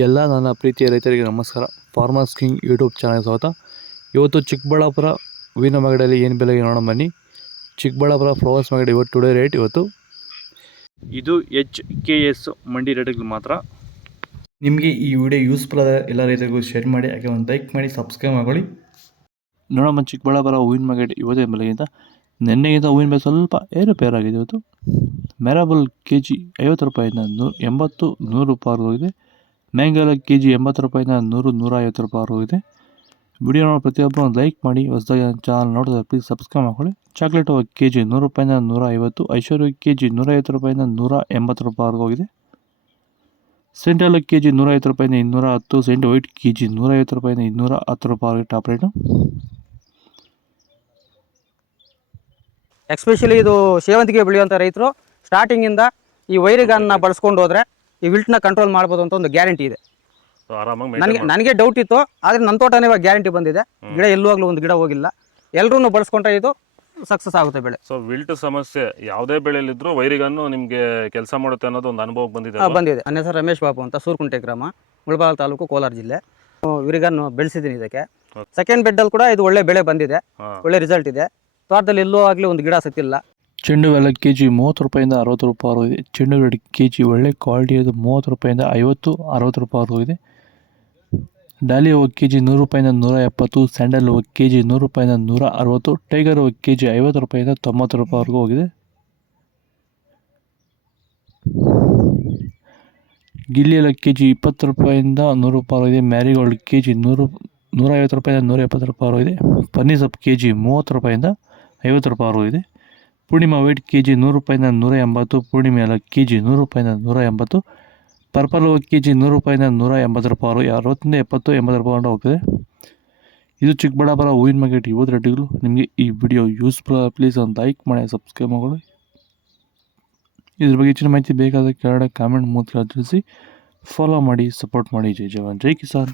ಎಲ್ಲ ನನ್ನ ಪ್ರೀತಿಯ ರೈತರಿಗೆ ನಮಸ್ಕಾರ. ಫಾರ್ಮರ್ಸ್ ಕಿಂಗ್ ಯೂಟ್ಯೂಬ್ ಚಾನಲ್ ಸ್ವಾಗತ. ಇವತ್ತು ಚಿಕ್ಕಬಳ್ಳಾಪುರ ಹೂವಿನ ಮಾರ್ಕೆಟಲ್ಲಿ ಏನು ಬೆಲೆಗೆ ನೋಡೋಣ ಬನ್ನಿ. ಚಿಕ್ಕಬಳ್ಳಾಪುರ ಫ್ಲವರ್ಸ್ ಮಾರ್ಕೆಟ್ ಇವತ್ತು ಟುಡೇ ರೇಟ್ ಇವತ್ತು ಇದು HKS ಮಂಡಿ ರೇಟ್ಗಳು ಮಾತ್ರ. ನಿಮಗೆ ಈ ವಿಡಿಯೋ ಯೂಸ್ಫುಲ್ ಆದ ಎಲ್ಲ ರೈತರಿಗೂ ಶೇರ್ ಮಾಡಿ, ಹಾಗೆ ಒಂದು ಲೈಕ್ ಮಾಡಿ, ಸಬ್ಸ್ಕ್ರೈಬ್ ಮಾಡ್ಕೊಳ್ಳಿ. ನೋಡೋಣ ಚಿಕ್ಕಬಳ್ಳಾಪುರ ಹೂವಿನ ಮಾರ್ಕೆಟ್ ಇವತ್ತೇ ಬೆಲೆಗಿಂತ ನಿನ್ನೆಗಿಂತ ಹೂವಿನ ಬೆಲೆ ಸ್ವಲ್ಪ ಏರುಪೇರಾಗಿದೆ. ಇವತ್ತು ಮೆರಾಬಲ್ KG 50 ರೂಪಾಯಿಂದ 80, 100 ರೂಪಾಯಿ ಹೋಗಿದೆ. ಮ್ಯಾಂಗೋಲ KG 80 ರೂಪಾಯಿಂದ 100, 150 ರೂಪಾಯಿ ಹೋಗಿದೆ. ವಿಡಿಯೋ ನೋಡಿ ಪ್ರತಿಯೊಬ್ಬರು ಒಂದು ಲೈಕ್ ಮಾಡಿ, ಹೊಸದಾಗಿ ಚಾನಲ್ ನೋಡಿದ್ರೆ ಪ್ಲೀಸ್ ಸಬ್ಸ್ಕ್ರೈಬ್ ಮಾಡ್ಕೊಳ್ಳಿ. ಚಾಕ್ಲೇಟು KG 100 ರೂಪಾಯಿಂದ 150, ಐಶ್ವರ್ಯ KG 150 ರೂಪಾಯಿಂದ 180 ರೂಪಾಯಿ ಹೋಗಿದೆ. ಸೆಂಟ್ರಲ್ KG 150 ರೂಪಾಯಿಂದ 210, ಸೆಂಟ್ ವೈಟ್ KG 150 ರೂಪಾಯಿಂದ 210 ರೂಪಾಯಿ ಟಾಪ್ ರೇಟು. ಎಸ್ಪೆಷಲಿ ಇದು ಸೇವಂತಿಗೆ ಬೆಳೆಯುವಂಥ ರೈತರು ಸ್ಟಾರ್ಟಿಂಗಿಂದ ಈ ವೈರಿಗಾನ್ನ ಬಳಸ್ಕೊಂಡು ಹೋದರೆ ಈ ವಿಲ್ಟ್ನ ಕಂಟ್ರೋಲ್ ಮಾಡ್ಬೋದು ಅಂತ ಒಂದು ಗ್ಯಾರಂಟಿ ಇದೆ. ನನಗೆ ಡೌಟ್ ಇತ್ತು, ಆದರೆ ನನ್ನ ತೋಟನೇ ಇವಾಗ ಗ್ಯಾರಂಟಿ ಬಂದಿದೆ. ಗಿಡ ಎಲ್ಲುವಾಗಲೂ ಒಂದು ಗಿಡ ಹೋಗಿಲ್ಲ. ಎಲ್ಲರೂ ಬಳಸ್ಕೊಂಡ್ರೆ ಇದು ಸಕ್ಸಸ್ ಆಗುತ್ತೆ ಬೆಳೆ. ಸೊ ವಿಲ್ಟ್ ಸಮಸ್ಯೆ ಯಾವುದೇ ಬೆಳೆಯಲ್ಲಿದ್ರೂ ವೈರಿಗನ್ನು ನಿಮಗೆ ಕೆಲಸ ಮಾಡುತ್ತೆ ಅನ್ನೋದು ಒಂದು ಅನುಭವ ಬಂದಿದೆ. ನನ್ನ ಹೆಸರು ರಮೇಶ್ ಬಾಬು ಅಂತ, ಸೂರ್ಕುಂಟೆ ಗ್ರಾಮ, ಮುಳಬಾಗಿಲು ತಾಲೂಕು, ಕೋಲಾರ ಜಿಲ್ಲೆ. ವಿರಿಗನ್ನು ಬೆಳೆಸಿದ್ದೀನಿ. ಇದಕ್ಕೆ ಸೆಕೆಂಡ್ ಬೆಡ್ಡಲ್ಲಿ ಕೂಡ ಇದು ಒಳ್ಳೆ ಬೆಳೆ ಬಂದಿದೆ, ಒಳ್ಳೆ ರಿಸಲ್ಟ್ ಇದೆ. ತೋಟದಲ್ಲಿ ಎಲ್ಲೂ ಆಗಲಿ ಒಂದು ಗಿಡ ಸತ್ತಿಲ್ಲ. ಚೆಂಡು ಎಲ್ಲ KG 30 ರೂಪಾಯಿಂದ 60 ರೂಪಾಯಿ ಹೋಗಿದೆ. ಚೆಂಡು ಗಿಡ KG ಒಳ್ಳೆ ಕ್ವಾಲಿಟಿ ಅದು 30 ರೂಪಾಯಿಂದ 50, 60 ರೂಪಾಯಿ ಹೋಗಿದೆ. ಡಾಲಿ ಹೂವು KG 100 ರೂಪಾಯಿಂದ 170, ಸ್ಯಾಂಡಲ್ ಹೂವು KG 100 ರೂಪಾಯಿಂದ 160, ಟೈಗರ್ ಹೂವು KG 50 ರೂಪಾಯಿಂದ 90 ರೂಪಾಯಿವರೆಗೂ ಹೋಗಿದೆ. ಗಿಲ್ಲಿ ಎಲ್ಲ KG 20 ರೂಪಾಯಿಂದ 100 ರೂಪಾಯಿ ಹೋಗಿದೆ. ಮ್ಯಾರಿಗೋಲ್ಡ್ KG 150 ರೂಪಾಯಿಂದ 170 ರೂಪಾಯಿ ಹೋಗಿದೆ. ಪನ್ನೀರ್ ಸೊಪ್ಪು KG 30 ರೂಪಾಯಿಂದ 50 ರೂಪಾಯಿ ಹೋಗಿದೆ. ಪೂರ್ಣಿಮಾ ವೈಟ್ KG 100 ರೂಪಾಯಿಂದ 180, ಪೂರ್ಣಿಮೆ ಎಲ್ಲ KG 100 ರೂಪಾಯಿಂದ 180, ಪರ್ಪಲ್ ಹೂವು KG 100 ರೂಪಾಯಿಂದ 180 ರೂಪಾಯಿ, 60, 70, 80 ರೂಪಾಯಿ ಹೋಗ್ತದೆ. ಇದು ಚಿಕ್ಕಬಳ್ಳಾಪುರ ಹೂವಿನ ಮಾರ್ಕೆಟ್ ಇವತ್ತು ರೇಟ್ಗಳು. ನಿಮಗೆ ಈ ವಿಡಿಯೋ ಯೂಸ್ಫುಲ್ ಪ್ಲೀಸ್ ಒಂದು ಲೈಕ್ ಮಾಡಿ, ಸಬ್ಸ್ಕ್ರೈಬ್ ಮಾಡಿ. ಇದ್ರ ಬಗ್ಗೆ ಹೆಚ್ಚಿನ ಮಾಹಿತಿ ಬೇಕಾದರೆ ಕೆಳಗಡೆ ಕಾಮೆಂಟ್ ಮೂಲಕ ತಿಳಿಸಿ. ಫಾಲೋ ಮಾಡಿ, ಸಪೋರ್ಟ್ ಮಾಡಿ. ಜೈ ಜವಾನ್, ಜೈ ಕಿಸಾನ್.